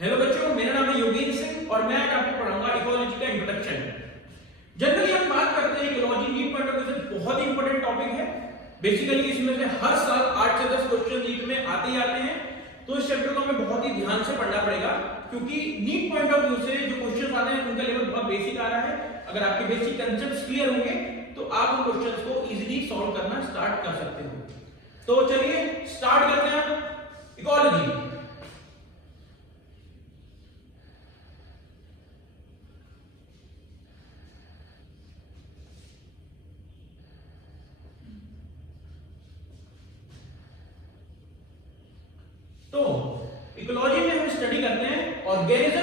Hello बच्चों, मेरा नाम है योगेंद्र सिंह और मैं आज आपको पढ़ाऊंगा इकोलॉजी का इंट्रोडक्शन। जनरली हम बात करते हैं इकोलॉजी नीट पॉइंट ऑफ व्यू से बहुत ही इंपॉर्टेंट टॉपिक है। बेसिकली इसमें से हर साल 8 से 10 क्वेश्चन नीट में आते ही आते हैं, तो इस चैप्टर को हमें बहुत ही ध्यान से पढ़ना पड़ेगा क्योंकि नीट पॉइंट ऑफ व्यू से जो क्वेश्चन आते हैं उनका लेवल बहुत बेसिक आ रहा है। अगर आपके बेसिक कंसेप्ट्स क्लियर होंगे तो आप उन क्वेश्चंस को इजीली सॉल्व करना स्टार्ट कर सकते हो। तो चलिए स्टार्ट करते हैं इकोलॉजी। तो इकोलॉजी में हम स्टडी करते हैं ऑर्गेनिज्म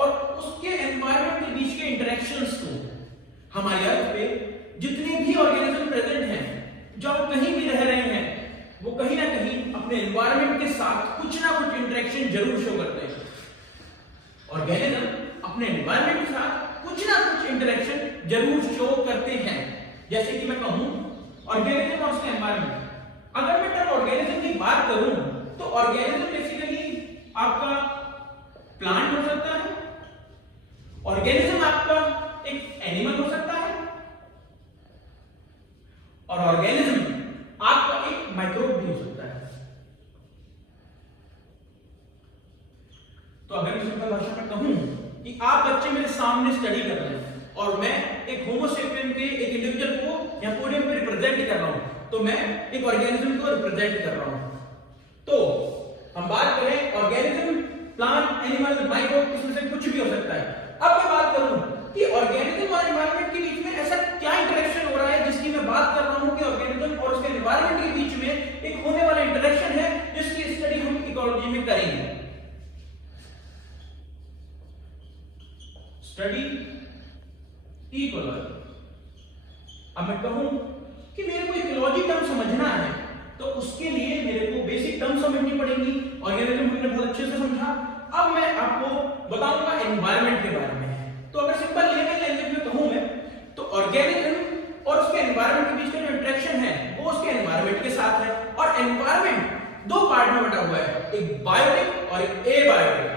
और उसके एनवायरनमेंट के बीच के इंटरेक्शंस को। हमारी अर्थ पे जितने भी ऑर्गेनिज्म प्रेजेंट हैं, जो कहीं भी रह रहे हैं, वो कहीं ना कहीं अपने एनवायरनमेंट के साथ कुछ ना कुछ इंटरेक्शन जरूर शो करते हैं। ऑर्गेनिज्म अपने एनवायरनमेंट के साथ कुछ ना कुछ इंटरेक्शन जरूर शो करते हैं। जैसे कि मैं कहूं ऑर्गेनिज्म और उसके एनवायरनमेंट, अगर मैं टर्म ऑर्गेनिज्म की बात करूं तो ऑर्गेनिज्म बेसिकली आपका प्लांट हो सकता है, ऑर्गेनिज्म आपका एक एनिमल हो सकता है और ऑर्गेनिज्म आपका एक माइक्रोब भी हो सकता है। तो अगर मैं सिंपल भाषा में कहूं कि आप बच्चे मेरे सामने स्टडी कर रहे हैं और मैं एक होमो सेपियन के एक इंडिविजुअल को या पोडियम पे रिप्रेजेंट कर रहा हूं, तो मैं एक ऑर्गेनिज्म को रिप्रेजेंट कर रहा हूं। तो हम बात करें ऑर्गेनिज्म, प्लांट, एनिमल, माइक्रोब, इसमें से कुछ भी हो सकता है। अब मैं बात करूं कि ऑर्गेनिज्म और एनवायरनमेंट के बीच में ऐसा क्या इंटरेक्शन हो रहा है जिसकी मैं बात कर रहा हूं कि ऑर्गेनिज्म और उसके एनवायरनमेंट के बीच में एक होने वाला इंटरेक्शन है, जिसकी स्टडी हम इकोलॉजी में करेंगे। Study ecology. अब मैं कहूं कि मेरे को इकोलॉजी टर्म समझना है तो उसके लिए मेरे को बेसिक टर्म समझनी पड़ेगी। ऑर्गेनिज्म हमने बहुत अच्छे से समझा, अब मैं आपको बताऊंगा एनवायरनमेंट के बारे में। तो अगर सिंपल लेवल लैंग्वेज में कहूं मैं, तो ऑर्गेनिज्म और उसके एनवायरनमेंट के बीच का जो इंटरेक्शन है वो उसके एनवायरनमेंट के साथ है। और एनवायरनमेंट दो पार्ट में बटा हुआ है, एक बायोटिक और एक एबायोटिक।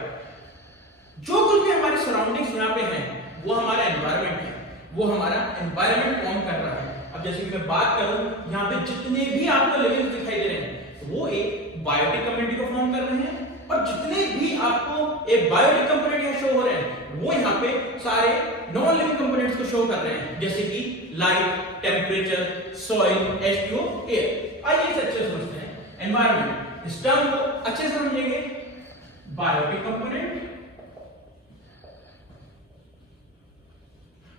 जो कुछ भी हमारे सराउंडिंग्स यहाँ पे हैं वो हमारा एनवायरनमेंट है, वो हमारा एनवायरनमेंट फॉर्म कर रहा है। अब जैसे कि मैं बात करूं, यहाँ पे जितने भी आपको लेवल्स दिखाई दे रहे हैं वो एक बायोटिक कम्युनिटी को फॉर्म कर रहे हैं, और जितने भी आपको एक बायोटिक कंपोनेंट यहाँ शो हो रहे हैं वो यहाँ पे सारे नॉन लिविंग कंपोनेंट्स को शो कर रहे हैं, जैसे कि light, temperature, soil, H2O, air. आइए इसे अच्छे से समझते हैं। एनवायरनमेंट, इस टर्म को अच्छे से समझेंगे। बायोटिक कंपोनेंट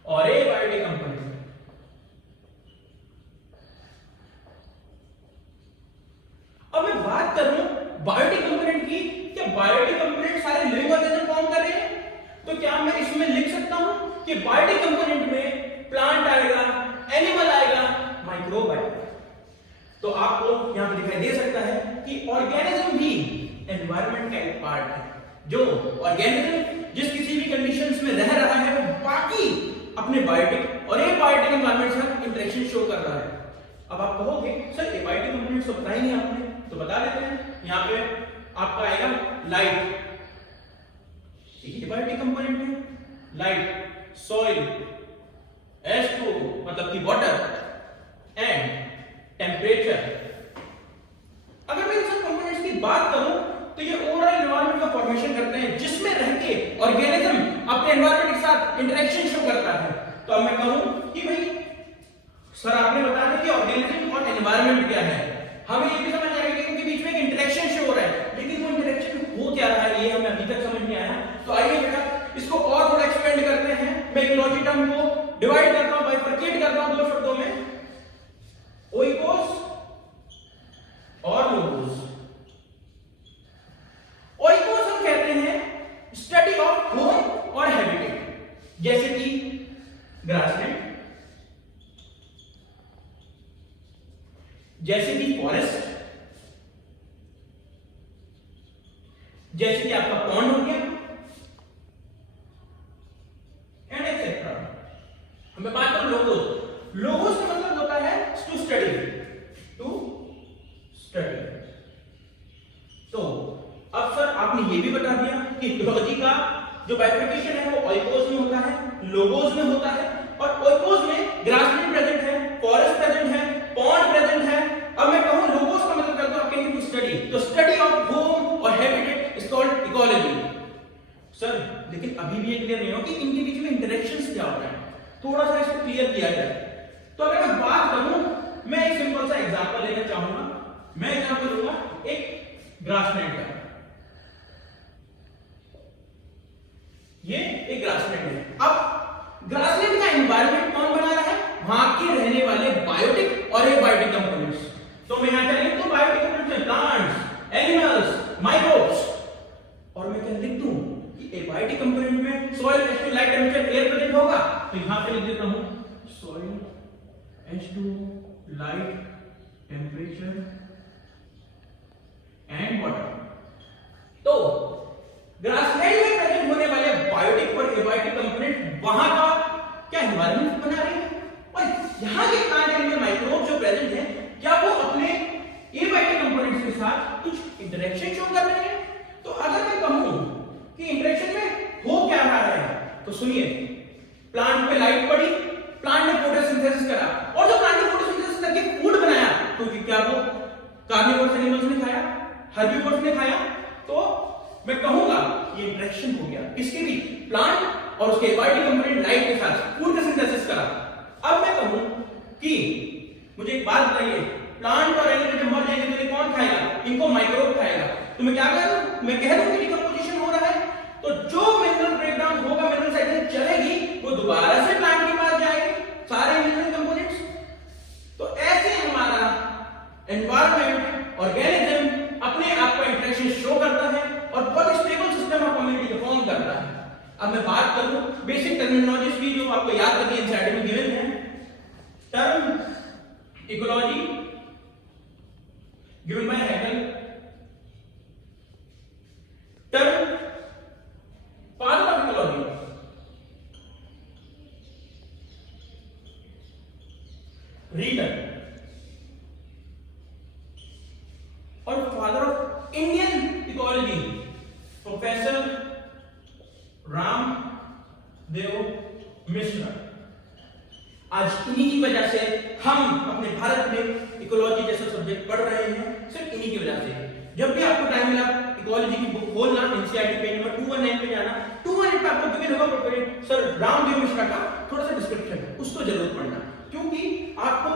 और एबायोटिक कंपोनेंट। अब मैं बात करूं बायोटिक कंपोनेंट की, क्या बायोटिक कंपोनेंट सारे लिविंग ऑर्गेनिज्म फॉर्म कर रहे हैं? तो क्या मैं इसमें लिख सकता हूं कि बायोटिक कंपोनेंट में प्लांट आएगा, एनिमल आएगा, माइक्रोब आएगा? तो आपको यहां पे दिखाई दे सकता है कि ऑर्गेनिज्म भी एनवायरनमेंट का एक पार्ट है। जो ऑर्गेनिज्म जिस किसी भी कंडीशंस में रह रहा है वो बाकी अपने बायोटिक और एबायोटिक एनवायरनमेंट से इंटरेक्शन शो कर रहा है। अब आप कहोगे सर एबायोटिक कंपोनेंट्स तो बताया नहीं आपने, तो बता देते हैं। यहाँ पे आपका आएगा लाइट, एबायोटिक कंपोनेंट है। लाइट, सॉइल, H2 मतलब कि वाटर, एंड टेम्परेचर। अगर मैं इन सब कंपोनेंट्स की बात करूं तो ये ओवरऑल एनवायरनमेंट का फॉर्मेशन करते हैं, जिसमें रह के ऑर्गेनिज्म अपने एनवायरनमेंट के साथ इंटरेक्शन शो करता है। तो अब मैं कहूं कि भाई सर आपने बताया कि ऑर्गेनिज्म और एनवायरनमेंट क्या है, हमें ये भी समझ आएगा कि उनके बीच में एक इंटरेक्शन शो हो रहा है, लेकिन वो इंटरेक्शन हो क्या रहा है ये हमें अभी तक समझ नहीं आया। तो आइए बेटा इसको और थोड़ा एक्सपेंड करते हैं। मैं इकोलॉजी टर्म को डिवाइड करता हूं, बाइफरकेट करता हूं दो शब्दों में, ओइकोस और लोगोस। ओइकोस हम कहते हैं स्टडी ऑफ होम और हैबिटेट, जैसे कि ग्रासलैंड, जैसे कि फॉरेस्ट, जैसे कि आपका पॉन्ड हो गया, एंड एक्सेट्रा। मैं बात करूं लोगोस। लोगोस का मतलब होता है टू स्टडी, टू स्टडी। तो अब सर आप आपने ये भी बता दिया कि इकोलॉजी का जो बाइफरकेशन है वो ओइकोज में होता है, लोगोज में होता है, और ओइकोज में ग्रासलैंड प्रेजेंट है, फॉरेस्ट प्रेजेंट है, पॉन्ड प्रेजेंट है। अब मैं कहूं लोगोज का मतलब करता हूं, आप कहेंगे टू स्टडी, तो स्टडी ऑफ होम और habitat is called ecology. Sir लेकिन अभी भी ये क्लियर नहीं हो कि इनके बीच में इंटरेक्शंस क्या होते हैं, थोड़ा सा इसको क्लियर किया जाए। तो अगर मैं बात करूं, मैं एक सिंपल सा एग्जांपल लेना चाहूंगा। मैं एग्जांपल लूंगा एक ग्रासलैंड का। ये एक ग्रासलैंड है। अब ग्रासलैंड का एनवायरनमेंट कौन बना रहा है? वहां के रहने वाले बायोटिक और एबायोटिक कंपोनेंट्स। तो मैं यहां चलिए तो biotic components, plants, animals, microbes, और मैं क्या लिख दूं कि एबायोटिक कंपोनेंट में soil, H2, light, temperature, air present होगा। तो यहां पे लिख देता हूं soil, H2, light, temperature and water. तो ग्रासलैंड में प्रेजेंट होने वाले बायोटिक और एबायोटिक कंपोनेंट वहां का क्या एनवायरनमेंट बना रहे हैं, और यहां के प्लांट एनिमल माइक्रोब जो प्रेजेंट है क्या वो अपने एबायोटिक कंपोनेंट्स के साथ कुछ इंटरेक्शन शो कर रहे हैं? तो अगर मैं कहूं कि इंटरेक्शन में हो क्या रहा है, तो सुनिए, प्लांट पे लाइट पड़ी, प्लांट ने फोटोसिंथेसिस करा, और जो प्लांट ने फोटोसिंथेसिस करके फूड बनाया, तो क्या वो कार्निवोरस एनिमल्स ने खाया, हर्बीवोरस ने खाया? तो मैं कहूंगा ये इंटरेक्शन हो गया किसके भी, प्लांट और उसके एबायोटिक कंपोनेंट लाइट के साथ फूड का सिंथेसिस करा। अब मैं कहूं कि मुझे एक बात बताइए, प्लांट और एनिमल जब मर जाएंगे तो इन्हें कौन खाएगा? इनको माइक्रोब खाएगा। तो मैं क्या कह रहा हूं? मैं कह दूं कि डिकम्पोजिशन हो रहा है, तो जो मिनरल ब्रेकडाउन होगा, मिनरल साइकिल चलेगी, वो दोबारा से प्लांट के पास जाएगी, सारे मिनरल कंपोनेंट्स। तो ऐसे हमारा एनवायरनमेंट, ऑर्गेनिज्म अपने आप का इंटरेक्शन शो करता है और बहुत स्टेबल सिस्टम ऑफ कम्युनिटी को फॉर्म करता है। अब मैं बात करूं बेसिक टर्मिनोलॉजीज की जो आपको याद करनी है, एनसीईआरटी में गिवन है। Term ecology given by Haeckel, term father of ecology Reiter, और father of Indian ecology professor Ramdev Mishra. आज इन्हीं की वजह से हम अपने भारत में इकोलॉजी जैसा सब्जेक्ट पढ़ रहे हैं, सिर्फ इन्हीं की वजह से। जब भी आपको टाइम मिला इकोलॉजी की बुक खोलना, एनसीईआरटी पेज नंबर 219 पे जाना, 218 पे आपको गिवन होगा प्रोफेसर सर रामदेव मिश्रा का थोड़ा सा डिस्क्रिप्शन, उसको जरूर पढ़ना, क्योंकि आपको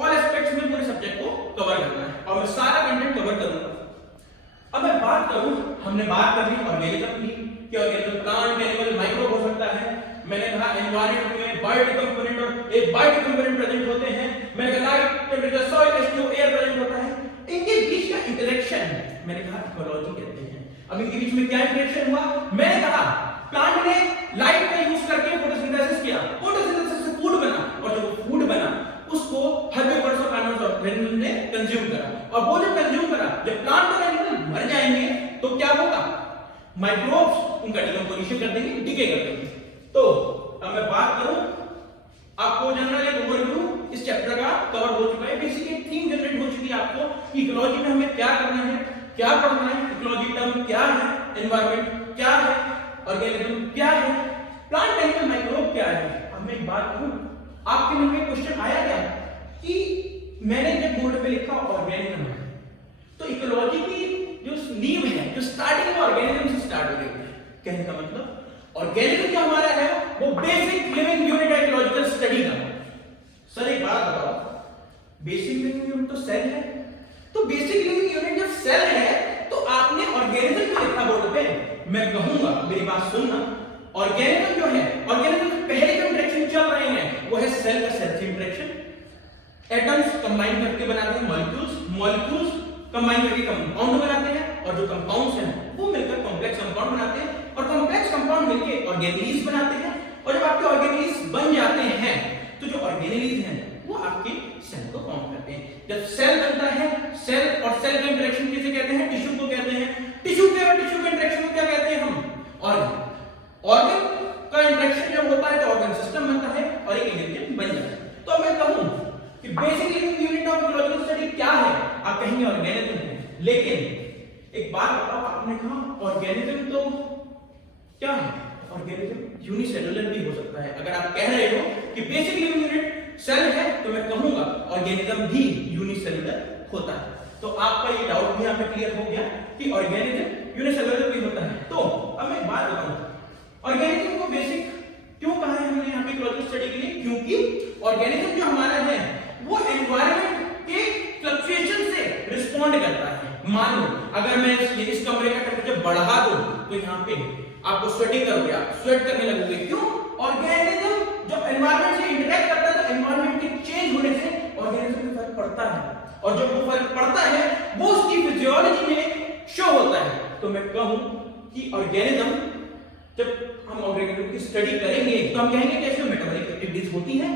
ऑल एस्पेक्ट्स में पूरे सब्जेक्ट को कवर करना है और मैं सारा कंटेंट कवर करूंगा। अब मैं बात करूं, हमने बात कर ली ऑर्गेनिज्म की कि ऑर्गेनिज्म प्लांट, एनिमल, माइक्रोब हो सकता है। मैंने कहा एनवायरनमेंट में बायोटिक कंपोनेंट और एक बायोटिक कंपोनेंट प्रेजेंट होते हैं। मैंने कहा light, temperature, soil, H2, air present होता है। इनके बीच का इंटरेक्शन मैंने कहा इकोलॉजी कहते हैं। अब इनके बीच में क्या इंटरेक्शन हुआ? मैंने कहा प्लांट ने लाइट का यूज करके फोटोसिंथेसिस किया, फोटोसिंथेसिस से फूड बना, और जो फूड बना उसको हर्बीवोरस और कार्निवोरस ने कंज्यूम करा, और वो जब कंज्यूम करा, जब प्लांट और एनिमल मर जाएंगे तो क्या होगा? माइक्रोब्स उनका डिकम्पोजिशन कर देंगे, डिके कर देंगे। तो अब मैं बात करूं, आपको जनरल एक ओवरव्यू इस चैप्टर का कवर हो चुका है, बेसिक एक थीम जनरेट हो चुकी है आपको कि इकोलॉजी में हमें क्या करना है, क्या पढ़ना है, इकोलॉजी टर्म क्या है, एनवायरनमेंट क्या है, ऑर्गेनिज्म क्या है, प्लांट, एनिमल, माइक्रोब क्या है। अब मैं एक बात कहूं, आपके मन में क्वेश्चन आया क्या कि मैंने जब बोर्ड पे लिखा ऑर्गेनिज्म है, तो इकोलॉजी की जो नींव है, जो स्टार्टिंग में ऑर्गेनिज्म से स्टार्ट हो गई है। कहने का मतलब ऑर्गेनिज्म जो हमारा है वो बेसिक लिविंग यूनिट है इकोलॉजिकल स्टडी का। सर एक बात बताओ, बेसिक लिविंग यूनिट तो सेल है, तो बेसिक लिविंग यूनिट जब सेल है तो आपने ऑर्गेनिज्म क्यों लिखा बोर्ड पे? मैं कहूंगा, मेरी बात सुनना, ऑर्गेनिज्म जो है, ऑर्गेनिज्म के पहले जो इंटरेक्शन चल रहे हैं वो है सेल का सेल से इंटरेक्शन। एटम्स कंबाइन करके बनाते हैं मॉलिक्यूल्स, मॉलिक्यूल्स कंबाइन करके कंपाउंड बनाते हैं, और जो कंपाउंड्स हैं वो मिलकर कॉम्प्लेक्स कंपाउंड बनाते हैं, और कॉम्प्लेक्स कंपाउंड मिलकर ऑर्गेनेलीज बनाते हैं। और जब आपके ऑर्गेनेलीज बन जाते हैं तो जो ऑर्गेनेलीज हैं वो आपके सेल को फॉर्म करते हैं। जब सेल बनता है, सेल और सेल का इंटरेक्शन किसे कहते हैं? टिश्यू को कहते हैं। टिश्यू के और टिश्यू के इंटरेक्शन को क्या कहते हैं हम? ऑर्गन। ऑर्गन का इंटरेक्शन जब होता है तो ऑर्गन सिस्टम बनता है और एक इंग्रेडिएंट बन जाता है। तो मैं कहूं कि basic living unit of ecological study क्या है? आप कहेंगे ऑर्गेनिज्म है, लेकिन एक बात बताओ, आपने कहा ऑर्गेनिज्म तो क्या है? ऑर्गेनिज्म यूनिसेलुलर भी हो सकता है। अगर आप कह रहे हो कि बेसिक लिविंग यूनिट सेल है, तो मैं कहूंगा ऑर्गेनिज्म भी यूनिसेलुलर होता है। तो आपका ये डाउट भी यहाँ पे क्लियर हो गया कि ऑर्गेनिज्म यूनिसेलुलर भी होता है। तो अब मैं एक बात बताऊं, ऑर्गेनिज्म को बेसिक क्यों कहा है हमने यहाँ पे इकोलॉजिकल स्टडी के लिए? क्योंकि ऑर्गेनिज्म जो हमारा है वो एनवायरनमेंट के फ्लक्चुएशन से रिस्पॉन्ड करता है। मान लो अगर मैं इस कमरे का टेंपरेचर बढ़ा दूं तो यहाँ पे आपको स्वेटिंग करोगे, आप स्वेट करने लगोगे। क्यों? ऑर्गेनिज्म जब एनवायरनमेंट से इंटरेक्ट करता है तो एनवायरनमेंट के चेंज होने से ऑर्गेनिज्म में फर्क पड़ता है, और जब वो फर्क पड़ता है वो उसकी फिजियोलॉजी में शो होता है। तो मैं कहूं कि ऑर्गेनिज्म, जब हम ऑर्गेनिज्म की स्टडी करेंगे तो हम कहेंगे कैसे मेटाबॉलिक एक्टिविटीज होती है,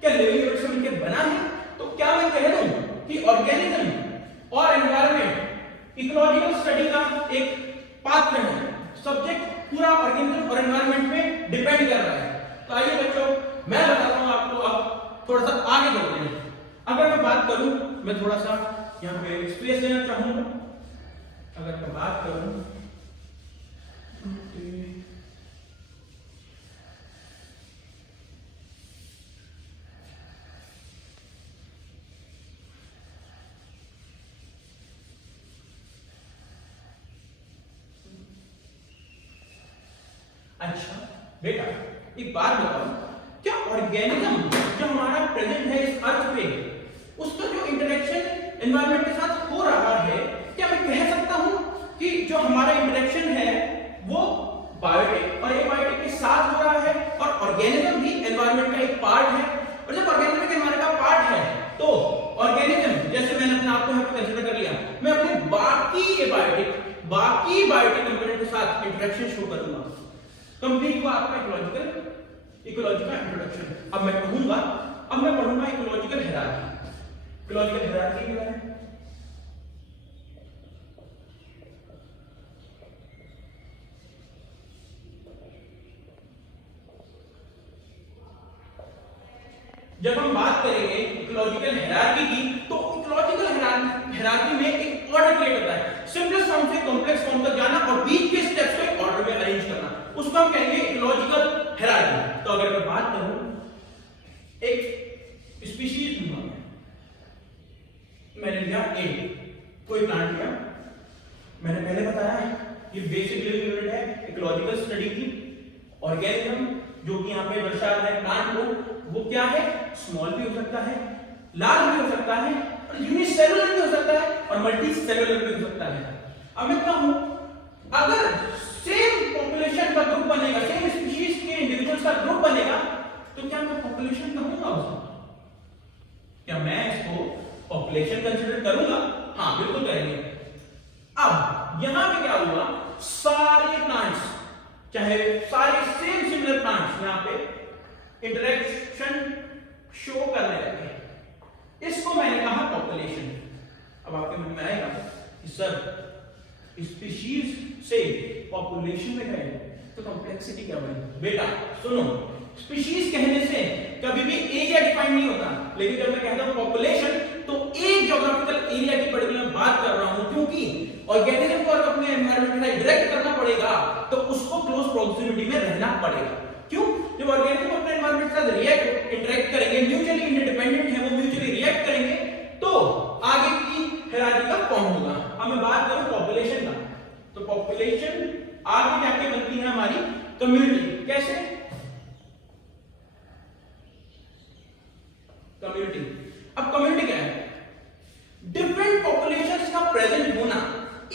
क्या लिविंग यूनिट से मिलकर बना है। तो क्या मैं कह दूं कि ऑर्गेनिज्म और एनवायरनमेंट इकोलॉजिकल स्टडी का एक पात्र है, सब्जेक्ट पूरा ऑर्गेनिज्म और एनवायरनमेंट में डिपेंड कर रहा है। तो आइए बच्चों, मैं बताता हूं आपको अब थोड़ा सा आगे बढ़ते हैं। अगर मैं बात करूं, मैं थोड़ा सा यहाँ पे स्पेस लेना चाहूंगा। अगर मैं बात करूं अच्छा बेटा, एक बात बताओ, क्या ऑर्गेनिज्म जो हमारा प्रेजेंट है इस अर्थ पे, उसका जो इंटरेक्शन एनवायरनमेंट के साथ हो रहा है, क्या मैं कह सकता हूं कि जो हमारा इंटरेक्शन है वो बायोटिक और एबायोटिक के साथ हो रहा है, और ऑर्गेनिज्म भी एनवायरनमेंट का एक पार्ट है। और जब ऑर्गेनिज्म के एनवायरनमेंट का पार्ट है तो ऑर्गेनिज्म, जैसे मैंने अपने आप को यहां पे कंसीडर कर लिया, मैं अपने बाकी बायोटिक कंपोनेंट के साथ इंटरेक्शन शो करूंगा। कंप्लीट हुआ आपका इकोलॉजी का इंट्रोडक्शन। अब मैं पढ़ूंगा इकोलॉजिकल हायरार्की। इकोलॉजिकल हायरार्की क्या है? जब हम बात करेंगे इकोलॉजिकल हायरार्की की, तो इकोलॉजिकल हायरार्की में एक ऑर्डर क्रिएट होता है, सिंपलेस्ट फॉर्म से कॉम्प्लेक्स फॉर्म तक जाना और बीच के स्टेप्स को एक ऑर्डर में अरेंज करना, उसको हम कहेंगे इकोलॉजिकल हायरार्की। तो अगर मैं बात करूं, एक स्पीशीज लूंगा, मैंने लिया ए, कोई प्लांट लिया, मैंने पहले बताया ये बेसिक लिविंग यूनिट है इकोलॉजिकल स्टडी की। ऑर्गेनिज्म जो कि यहाँ पे दर्शा रहा है प्लांट को, वो क्या है? स्मॉल भी हो सकता है, लार्ज भी हो सकता है, और यूनिसेलुलर भी हो सकता है, और मल्टी सेलुलर भी हो सकता है। अब मैं कहूं, अगर सेम पॉपुलेशन का ग्रुप बनेगा, सेम स्पीशीज के इंडिविजुअल्स का ग्रुप बनेगा, तो क्या मैं पॉपुलेशन कहूंगा उसको? क्या मैं इसको पॉपुलेशन कंसीडर करूंगा? हाँ बिल्कुल करेंगे। अब यहां पे क्या हुआ, सारे प्लांट्स, चाहे सारे सेम सिमिलर प्लांट्स यहां पे इंटरेक्शन शो करने लगे, इसको मैंने कहा पॉपुलेशन। अब आपके मन में आएगा कि सर स्पीशीज से पॉपुलेशन में गए तो कॉम्प्लेक्सिटी क्या बनी? बेटा सुनो, स्पीशीज कहने से कभी भी एरिया डिफाइन नहीं होता, लेकिन जब मैं कहता हूं पॉपुलेशन तो एक ज्योग्राफिकल एरिया की पर्टिकुलर बात कर रहा हूं, क्योंकि ऑर्गेनिज्म को अगर अपने एनवायरनमेंट से डायरेक्ट करना पड़ेगा तो उसको क्लोज प्रॉक्सिमिटी में रहना पड़ेगा। क्यों? जब ऑर्गेनिज्म अपने एनवायरनमेंट के साथ रिएक्ट इंटरेक्ट करेंगे, म्यूचुअली इंटरडिपेंडेंट है, वो म्यूचुअली रिएक्ट करेंगे, तो आगे की हायरार्की का फॉर्म होगा। अब मैं बात करूं पॉपुलेशन का, तो पॉपुलेशन आगे जाके बनती है हमारी कम्युनिटी। कैसे? कम्युनिटी। अब कम्युनिटी क्या है? डिफरेंट पॉपुलेशंस का प्रेजेंट होना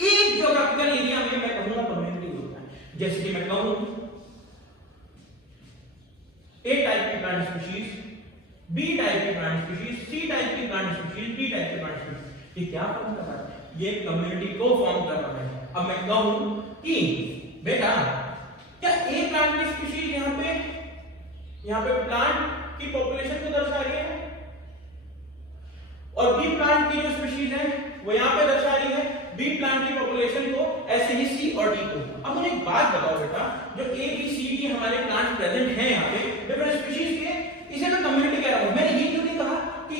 एक ज्योग्राफिकल एरिया में, मैं कहूंगा कम्युनिटी होता है। जैसे कि मैं कहूं ए टाइप की प्लांट स्पीशीज, बी टाइप की प्लांट स्पीशीज, सी टाइप की प्लांट स्पीशीज, डी टाइप की प्लांट स्पीशीज, ये क्या फॉर्म कर रहा है? ये कम्युनिटी को फॉर्म कर रहा है। अब मैं कहूं कि बेटा क्या ए प्लांट की स्पीशीज यहां पे प्लांट की पॉपुलेशन को दर्शा रही है, और बी प्लांट की जो स्पीशीज है वो यहां पे दर्शा रही है बी प्लांट की पॉपुलेशन को, ऐसे ही सी और डी को। अब मुझे एक बात बताओ बेटा, जो ए बी सी डी हमारे प्लांट प्रेजेंट हैं यहां पे डिफरेंट स्पीशीज के, इसे मैं कम्युनिटी कह रहा हूं। मैंने ये क्यों नहीं कहा कि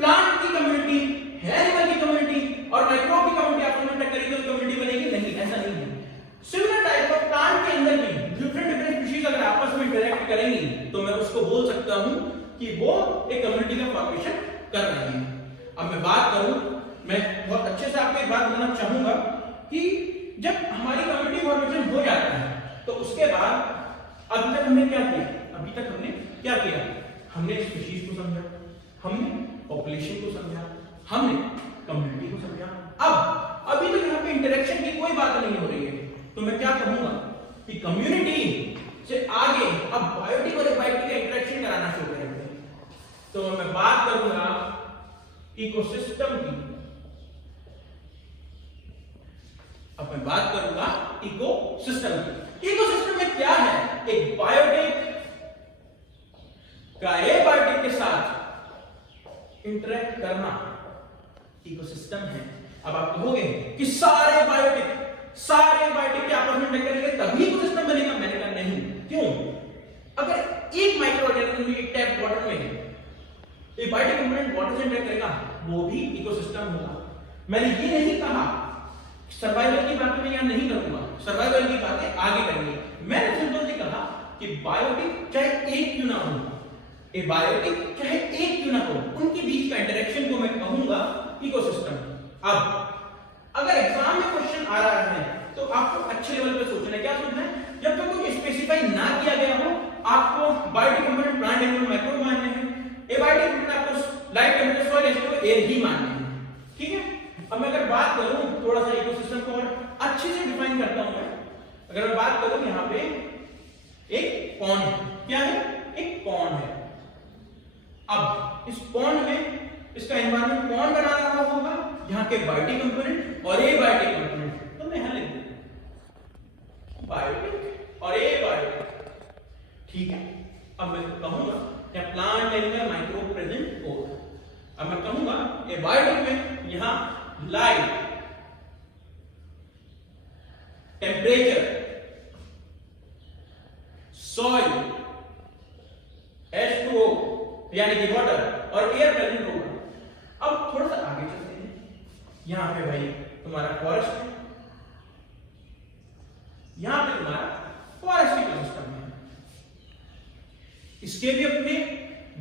प्लांट की कम्युनिटी है, एनिमल की कम्युनिटी और माइक्रोब की कम्युनिटी आपस में टक्कर करेगी तो कम्युनिटी बनेगी? नहीं, ऐसा नहीं है। बोल सकता हूं कि वो एक कम्युनिटी का फॉर्मेशन कर रहे हैं। अब मैं बात करूं, मैं बहुत अच्छे से आपको एक बात बताना चाहूंगा कि जब हमारी कम्युनिटी फॉर्मेशन हो जाता है तो उसके बाद अभी तक हमने क्या किया, हमने स्पीशीज को समझा, हमने पॉपुलेशन को समझा, हमने कम्युनिटी को समझा। अब अभी तक यहाँ पे इंटरेक्शन की कोई बात नहीं हो रही है, तो मैं क्या कहूंगा कि कम्युनिटी से आगे अब बायोटिक और एबायोटिक का इंटरेक्शन कराना शुरू करेंगे। तो मैं बात करूंगा इकोसिस्टम की। अब मैं बात करूंगा इकोसिस्टम की। इकोसिस्टम में क्या है, एक बायोटिक का एबायोटिक के साथ इंटरेक्ट करना इकोसिस्टम है। अब आप कहोगे कि सारे बायोटिक के आपस में इंटरेक्ट करेंगे तभी इकोसिस्टम बनेगा। मैंने कहा नहीं। क्यों? अगर एक माइक्रो ऑर्गेनिज्म एक टैप वाटर में है, एक बायोटिक कंपोनेंट वाटर से इंटरेक्ट करेगा, वो भी इकोसिस्टम होगा। मैंने ये नहीं कहा, सर्वाइवल की बातें मैं यहां नहीं करूंगा, सर्वाइवल की बातें आगे करेंगे। मैंने सिंपल से कहा कि बायोटिक चाहे एक क्यों ना हो, एबायोटिक चाहे एक क्यों ना हो, उनके बीच का इंटरेक्शन को मैं कहूंगा इकोसिस्टम। अब अगर एग्जाम में क्वेश्चन आ रहा है तो आपको अच्छे लेवल पे सोचना है। क्या सोचना है? जब तक कुछ स्पेसिफाई ना किया गया हो, आपको biotic component plant animal micro मानने हैं, एबायोटिक कंपोनेंट आपको life temperature soil acid air ही मानने हैं। ठीक है। अब मैं अगर बात करूं थोड़ा सा इकोसिस्टम को और अच्छे से डिफाइन करता हूं मैं। अगर मैं बात करूं, यहां पे एक पॉन्ड है। क्या है? एक पॉन्ड है। अब इस पॉन्ड में इसका एनवायरनमेंट कौन बना रहा होगा? यहाँ के बायोटिक कंपोनेंट और एबायोटिक कंपोनेंट। तो मैं यहां लिख दूं बायोटिक और एबायोटिक। ठीक है। अब मैं कहूंगा क्या प्लांट एनिमल माइक्रो प्रेजेंट होगा। अब मैं कहूंगा एबायोटिक में यहां लाइट, टेम्परेचर, सॉइल, H2O यानी कि वाटर और एयर प्रेजेंट होगा। अब थोड़ा सा आगे चलते हैं। यहां पे भाई तुम्हारा फॉरेस्ट है, यहां पे तुम्हारा फॉरेस्ट इकोसिस्टम है। इसके भी अपने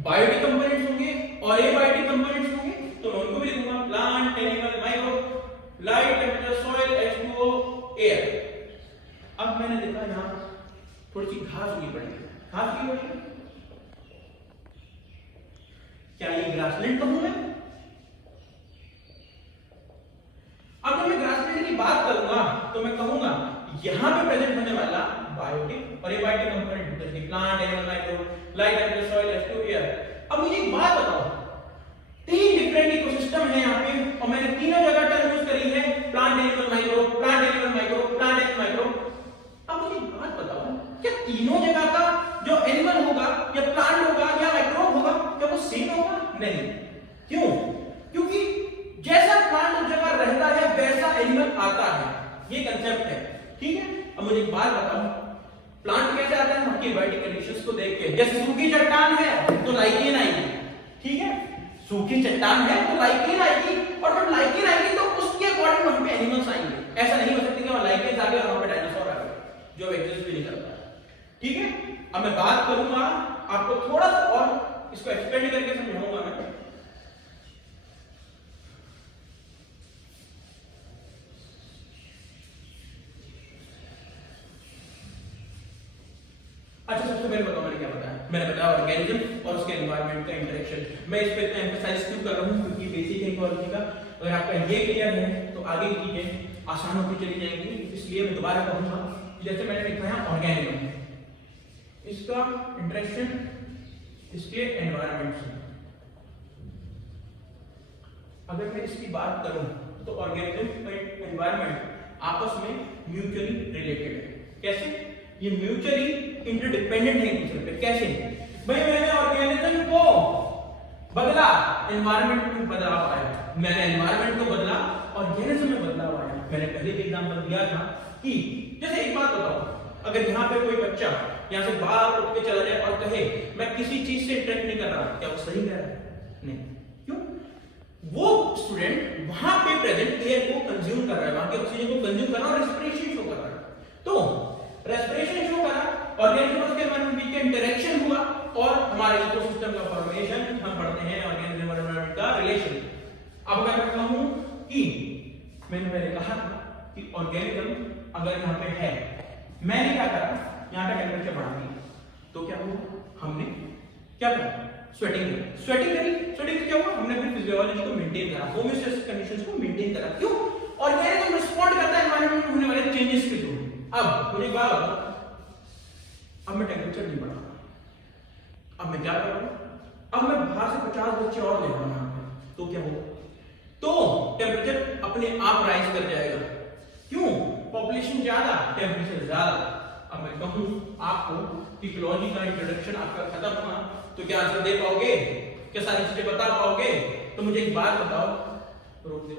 बायोटिक कंपोनेंट्स होंगे और एबायोटिक कंपोनेंट्स होंगे, तो मैं उनको भी लिखूंगा plant animal micro, light, temperature, soil, H2O, air. अब मैंने देखा यहां थोड़ी सी घास उगी पड़ी है। घास की पड़ी है, क्या ये ग्रासलैंड कहूं मैं? अब जब मैं ग्रासलैंड की बात करूंगा तो मैं कहूंगा यहां पे प्रेजेंट होने वाला बायोटिक और एबायोटिक कंपोनेंट जैसे plant animal micro, light, temperature, soil, H2O, air. अब मुझे एक बात बताओ, तीन डिफरेंट इकोसिस्टम है यहाँ पे और मैंने तीनों जगह टर्म यूज करी है plant animal micro, plant animal micro, plant animal micro. अब मुझे एक बात बताओ, क्या तीनों जगह का जो एनिमल होगा या प्लांट होगा या माइक्रोब होगा, क्या वो सेम होगा? नहीं। क्यों? क्योंकि जैसा प्लांट उस जगह रहता है वैसा एनिमल आता है, ये कंसेप्ट है। ठीक है। अब मुझे एक बात बताओ, प्लांट कैसे आता है? वहां की बायोटिक कंडीशंस को देख के। जैसे सूखी चट्टान है तो लाइकेन आएगी। ठीक है। सूखी चट्टान है तो लाइकेन आएगी, और जब लाइकेन आएगी तो उसके अकॉर्डिंग वहां पे एनिमल्स आएंगे। ऐसा नहीं हो सकता कि वहां लाइकेन आ गए और वहां पे डायनासोर आ गए, जो एग्जिस्ट भी नहीं करता है। ठीक है। अब मैं बात करूंगा, आपको थोड़ा सा और इसको एक्सपेंड करके समझाऊंगा मैं। अच्छा, सबसे पहले बताओ मैंने क्या बताया? मैंने बताया ऑर्गेनिज्म और उसके एनवायरनमेंट का इंटरेक्शन। मैं इस पे इतना एम्फसाइज क्यों कर रहा हूं? क्योंकि बेसिक है इकोलॉजी का। अगर आपका ये क्लियर है तो आगे की चीजें आसान होती चली जाएंगी। इसलिए मैं दोबारा कहूंगा, जैसे मैंने लिखा है ऑर्गेनिज्म, इसका इंटरेक्शन इसके एनवायरनमेंट से। अगर मैं इसकी बात करूं तो ऑर्गेनिज्म और एनवायरनमेंट आपस में म्यूचुअली रिलेटेड है। कैसे? ये म्यूचुअली इंटरडिपेंडेंट है एक दूसरे पे। कैसे? भाई मैंने ऑर्गेनिज्म को बदला, एनवायरनमेंट में बदलाव आया। मैंने एनवायरनमेंट को बदला, ऑर्गेनिज्म में बदलाव आया। मैंने पहले भी एग्जांपल दिया था कि जैसे एक बात बताओ, अगर यहाँ पे कोई बच्चा यहाँ से बाहर उठ के चला जाए और कहे मैं किसी चीज से इंटरेक्ट नहीं कर रहा, क्या वो सही कह रहा है? नहीं। क्यों? वो स्टूडेंट वहां पे प्रेजेंट एयर को कंज्यूम कर रहा है, वहां के ऑक्सीजन को कंज्यूम कर रहा है और रेस्पिरेशन शो कर रहा है। तो रेस्पिरेशन शो करा, ऑर्गेनिज्म के एनवायरनमेंट बीच का इंटरेक्शन हुआ और हमारे इकोसिस्टम का फॉर्मेशन, हम पढ़ते हैं ऑर्गेनिज्म और एनवायरनमेंट का रिलेशन। अब मैं कहता हूं कि मैंने पहले कहा था कि ऑर्गेनिज्म अगर यहाँ पे है, मैंने क्या करा, यहाँ का टेम्परेचर बढ़ा दिया, तो क्या हुआ, हमने क्या करा, स्वेटिंग से क्या हुआ, हमने अपनी फिजियोलॉजी को मेंटेन करा, होमियोस्टेसिस कंडीशंस को मेंटेन करा। क्यों? ऑर्गेनिज्म रिस्पॉन्ड करता है एनवायरनमेंट में होने वाले चेंजेस के थ्रू। अब मुझे बात बताओ, अब मैं टेम्परेचर नहीं बढ़ा, अब मैं क्या कर रहा हूं, अब मैं बाहर से 50 बच्चे और ले रहा हूं यहाँ पे, तो क्या होगा, तो टेम्परेचर अपने आप राइज कर जाएगा। क्यों? पॉपुलेशन ज्यादा, टेम्परेचर ज्यादा। अब मैं कहूं आपको कि इकोलॉजी का इंट्रोडक्शन आपका खत्म हुआ, तो क्या आंसर दे पाओगे, क्या सारी चीजें बता पाओगे? तो मुझे एक बात बताओ, रोक दे।